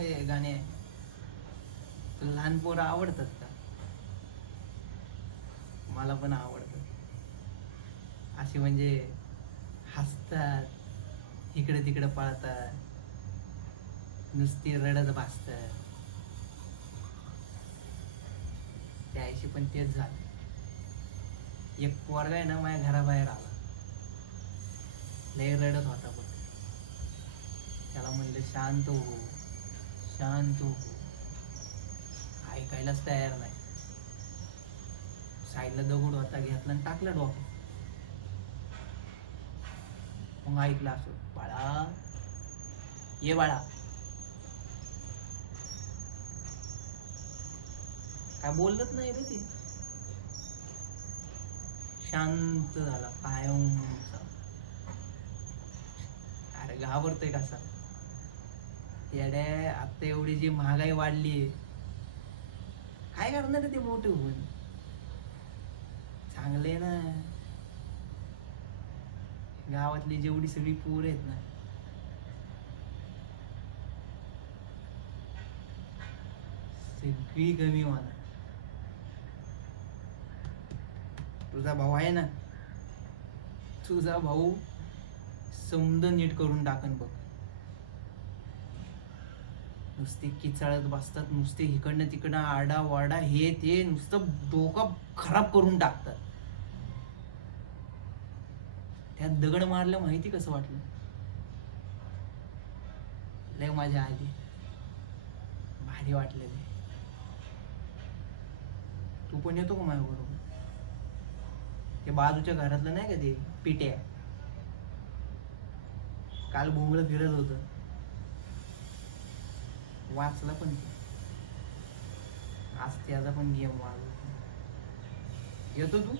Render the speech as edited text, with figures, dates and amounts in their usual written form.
हे गाणे तुला लहान पोरं आवडतात का? मला पण आवडतात. अशी म्हणजे हसतात, इकडे तिकडे पळतात, नुसती रडत भासतात. त्या आईशी पण तेच झालं. एक पोरगा आहे ना माझ्या घराबाहेर आला, लय रडत होता बघ. त्याला म्हणलं शांत हो, शांत हो. ऐकायलाच तयार नाही. साईडला दगड होता, घेतला आणि टाकला डोक्यात. मग ऐकलं असं, बाळा ये बाळा. काय बोलत नाही रे ते. शांत झाला कायमचा. अरे घाबरतोय कसा. येड्या, आता एवढी जी महागाई वाढली, काय करणार ते मोठे होऊन. चांगले ना, गावातली जेवढी सगळी पोरं आहेत ना, सगळी कमी होणार. तुझा भाऊ आहे ना, तुझा भाऊ समद नीट करून टाकन बघ. नुसते किचाळत बसतात, नुसते इकडनं तिकडनं आरडा वारडा हे ते नुसतं डोकं खराब करून टाकतात. त्यात दगड मारलं माहिती कसं वाटलं. लय मजा आली, भारी वाटलेलं. तू पण येतो का माझ्या बरोबर? ते बाजूच्या घरातलं नाही का ते पिट्या, काल भोंगळ फिरत होत, वाचला पण ते. आज त्याचा पण गेम वाजवतो. येतो तू?